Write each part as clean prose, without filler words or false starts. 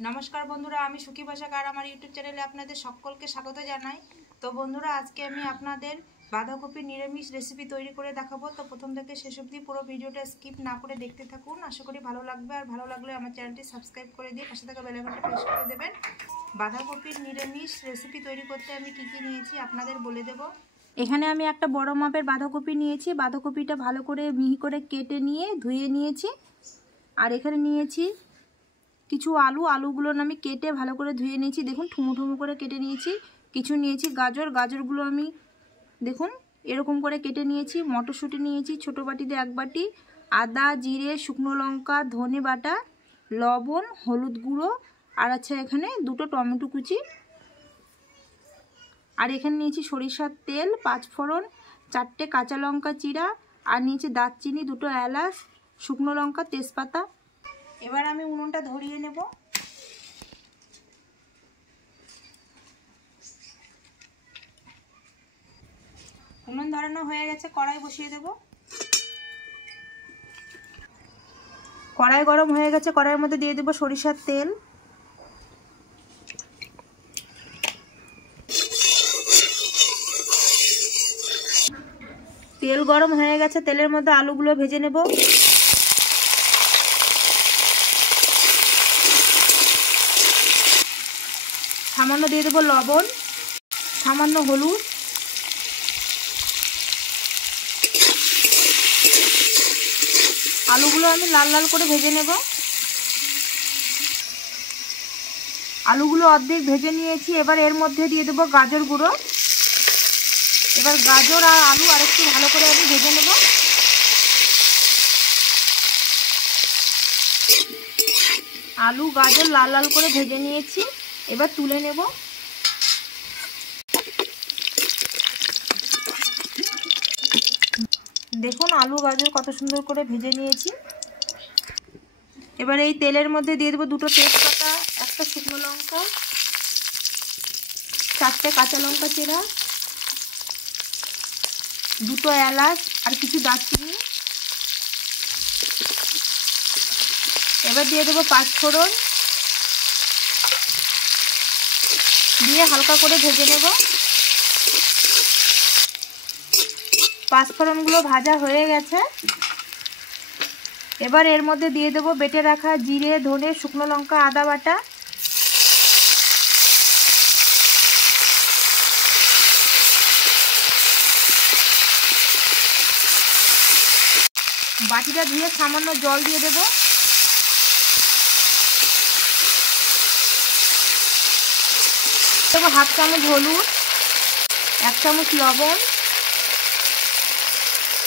नमस्कार बंधुरा आमी सुखी भाषा और हमारे यूट्यूब चैनले आपनादेर सकलके स्वागत जानाई। तो बंधुरा आज के आमी आपनादेर बाँधाकपि निरामिष रेसिपि तैरी करे देखाबो। तो प्रथम थेके शेष अब्दि पुरो भिडियोटा स्किप ना करे देखते थाकुन। आशा करी भालो लागबे और भालो लागले आमार चैनलटी सबस्क्राइब करे दिये पाशे थाका बेल आइकनटा प्रेस करे देबेन। बाँधाकपिर निरामिष रेसिपि तैरी करते आमी कि कि नियेछि आपनादेर बोले देब। एखाने आमी एकटा बड़ो मापेर बाँधाकपि नियेछि। बाँधाकपिटा भालो करे मिहि करे केटे निये धुये नियेछि। और एखाने नियेछि किछु आलू आलूगुलो आमी केटे भालो करे धुए निয়েছি। देखुन ठुमो ठुमो करे केटे निয়েছি। किछु निয়েছি गाजर गाजरगुलो आमी देखुन एरकम करे केटे निয়েছি। मटरशुटी निয়েছি छोटो बाटीते एक बाटी। आदा जिरे शुकनो लंका धने बाटा लवण हलुद गुड़ो और अच्छा एखाने दुटो टमेटो कुचि और एखाने निয়েছি सरिषार तेल पाँचफोड़न चारटे काँचा लंका चिरा और निয়েছি दारचिनी दुटो एलाच शुकनो लंका तेजपाता। एबार आमी उनुनटा धरिए नेब। उनुन धरानो हये गेछे कड़ाई बसिए देब। कड़ाई गरम हये गेछे कड़ाइर मধ্যে दिए देब सरिषार तेल। तेल गरम हये गेछे तेलेर मধ্যে आलूगुलो भेजे नेब। सामान्य दिए देव लवण सामान्य हलुद आलूगुलो आमी लाल लाल करे भेजे नेब। आलूगुलो अर्धेक भेजे निয়েছি। एबार एर मধ্যে दिए देव गाजर गुঁড়ো। एबार गाजर और आलू आरेकटु भालो करे आमी भेजे नेब। आलू गाजर लाल लाल करे भेजे निয়েছি। एबार तुले नेब। देखुन आलू गाजर कत सुंदर करे भेजे निয়েছি। एबार এই তেলের মধ্যে দিয়ে দেব দুটো তেজপাতা একটা শুকনো লঙ্কা চারটে কাঁচা লঙ্কা চেরা দুটো এলাচ আর কিছু দারচিনি। এবার দিয়ে দেব পাঁচফোড়ন দিয়ে হালকা করে ভেজে নেব। পাঁচফোড়নগুলো ভাজা হয়ে গেছে। এবার এর মধ্যে দিয়ে দেব বেটে রাখা জিরে ধনে শুকনো লঙ্কা আদা বাটা বাটিটা ধুয়ে সামান্য জল দিয়ে দেব। हाफ चामच हलुद एक चामच लवण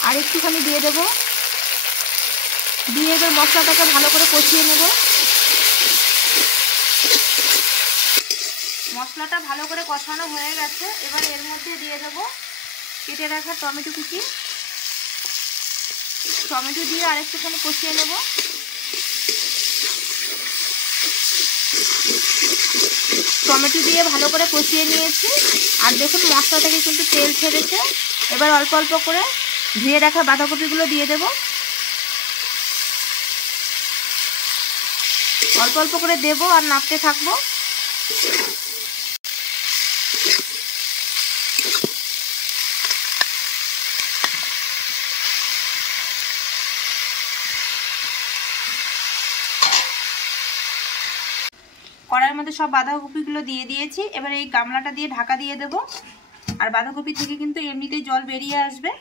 और एकटूखानी दिए देव दिए एबार मशलाटाके भालो करे कषिए नेब। मशलाटा भालो करे कषानो हये गेछे। एबार एर मধ্যে दिए देव केटे राखा टमेटो कुचि टमेटो दिए आरेकटूखानी कषिए नेब। टमेटो दिए भालो करे कषिए निয়েছি और देखुन मशला थेके किन्तु तेल छेड़ेছে। एबार अल्प अल्प करे धुए राखा बाँधाकपिगुलो दिए देब। अल्प अल्प करे देब और नाड़ते थाकबो। কড়াইয়ের মধ্যে সব বাঁধাকপিগুলো দিয়ে দিয়েছি। এবার এই গামলাটা দিয়ে ঢাকা দিয়ে দেব আর বাঁধাকপি থেকে কিন্তু এমনিতেই জল বেরিয়ে আসবে।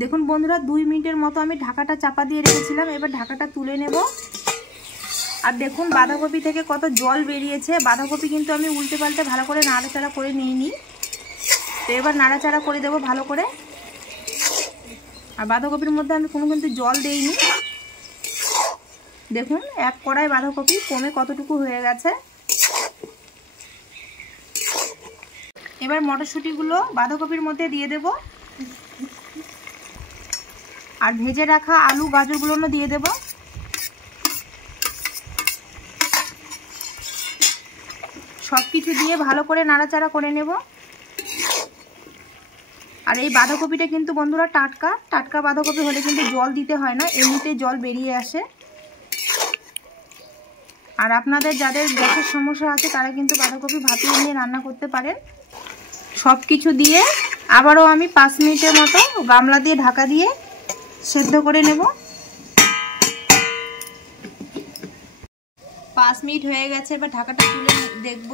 দেখুন বন্ধুরা 2 মিনিটের মতো আমি ঢাকাটা চাপা দিয়ে রেখেছিলাম। এবার ঢাকাটা তুলে নেব আর দেখুন বাঁধাকপি থেকে কত জল বেরিয়েছে। বাঁধাকপি কিন্তু আমি উল্টে পাল্টে ভালো করে নাড়াচাড়া করে নিইনি। তো এবার নাড়াচাড়া করে দেব ভালো করে। আর বাঁধাকপির মধ্যে আমি কোনো কিন্তু জল দেইনি। দেখুন এক কড়াই বাঁধাকপি কমে কতটুকু হয়ে গেছে। এবার মটরশুঁটিগুলো বাঁধাকপির মধ্যে দিয়ে দেব আর ভেজে রাখা আলু গাজরগুলো দিয়ে দেব। সবকিছু দিয়ে ভালো করে নাড়াচাড়া করে নেব। আর এই বাঁধাকপিটা কিন্তু বন্ধুরা টাটকা টাটকা বাঁধাকপি হলে কিন্তু জল দিতে হয় না, এমনিতেই জল বেরিয়ে আসে। আর আপনাদের যাদের গ্যাসের সমস্যা আছে তারা কিন্তু বাঁধাকপি ভাপিয়ে নিয়ে রান্না করতে পারেন। সব কিছু দিয়ে আবারও আমি 5 মিনিটের মতো গামলা দিয়ে ঢাকা দিয়ে সেদ্ধ করে নেব। 5 মিনিট হয়ে গেছে, এবার ঢাকাটা তুলে দেখব।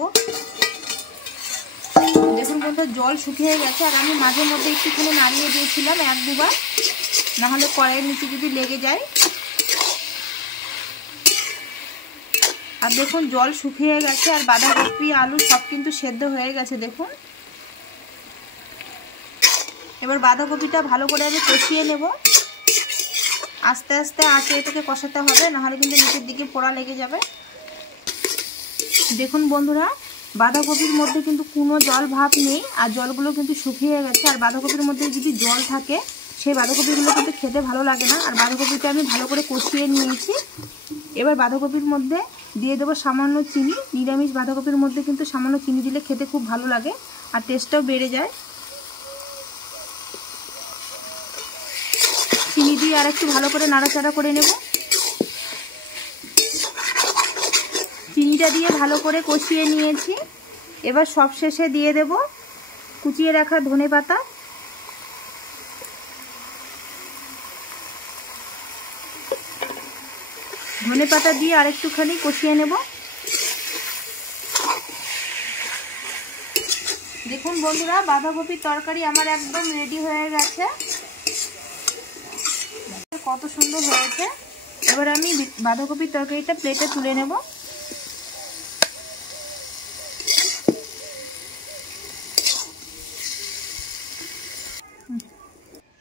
দেখুন বন্ধুরা, জল শুকিয়ে গেছে। আর আমি মাঝে মধ্যে একটুখানি নাড়িয়ে দিয়েছিলাম 1-2 বার, নাহলে কড়াইয়ের নিচে যদি লেগে যায়। আর দেখুন জল শুকিয়ে গেছে আর বাঁধাকপি আলু সব কিন্তু সেদ্ধ হয়ে গেছে। দেখুন এবার বাঁধাকপিটা ভালো করে আমি কষিয়ে নেব। আস্তে আস্তে আঁচে এটাকে কষাতে হবে, নাহলে কিন্তু নিচের দিকে পোড়া লেগে যাবে। দেখুন বন্ধুরা, বাঁধাকপির মধ্যে কিন্তু কোনো জল ভাব নেই আর জলগুলো কিন্তু শুকিয়ে গেছে। আর বাঁধাকপির মধ্যে যদি জল থাকে সেই বাঁধাকপিগুলো কিন্তু খেতে ভালো লাগে না। আর বাঁধাকপিটা আমি ভালো করে কষিয়ে নিয়েছি। এবার বাঁধাকপির মধ্যে দিয়ে দেবো সামান্য চিনি। নিরামিষ বাঁধাকপির মধ্যে কিন্তু সামান্য চিনি দিলে খেতে খুব ভালো লাগে আর টেস্টটাও বেড়ে যায়। চিনি দিয়ে আর একটু ভালো করে নাড়াচাড়া করে নেব। চিনিটা দিয়ে ভালো করে কষিয়ে নিয়েছি। এবার সবশেষে দিয়ে দেব কুচিয়ে রাখা ধনেপাতা। ধনেপাতা দিয়ে আরেকটুখানি কষিয়ে নেব। দেখুন বন্ধুরা, বাঁধাকপির তরকারি আমার একদম রেডি হয়ে গেছে। কত সুন্দর হয়েছে। এবার আমি বাঁধাকপির তরকারিটা প্লেটে তুলে নেব।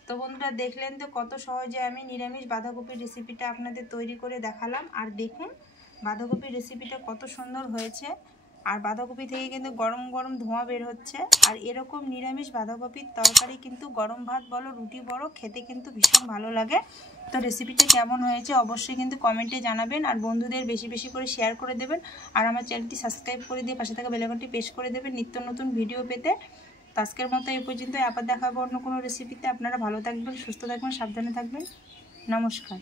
তো বন্ধুরা, দেখলেন তো কত সহজে আমি নিরামিষ বাঁধাকপির রেসিপিটা আপনাদের তৈরি করে দেখালাম। আর দেখুন বাঁধাকপির রেসিপিটা কত সুন্দর হয়েছে। আর বাঁধাকপি থেকে কিন্তু গরম গরম ধোঁয়া বের হচ্ছে। আর এরকম নিরামিষ বাঁধাকপির তরকারি কিন্তু গরম ভাত বলো রুটি বলো খেতে কিন্তু ভীষণ ভালো লাগে। তো রেসিপিটা কেমন হয়েছে অবশ্যই কিন্তু কমেন্টে জানাবেন। আর বন্ধুদের বেশি বেশি করে শেয়ার করে দেবেন। আর আমার চ্যানেলটি সাবস্ক্রাইব করে দিয়ে পাশে থাকা বেল আইকনটি প্রেস করে দেবেন নিত্য নতুন ভিডিও পেতে। তো আজকের মতো এই পর্যন্ত, আবার দেখাবো অন্য কোনো রেসিপিতে। আপনারা ভালো থাকবেন, সুস্থ থাকবেন, সাবধানে থাকবেন। নমস্কার।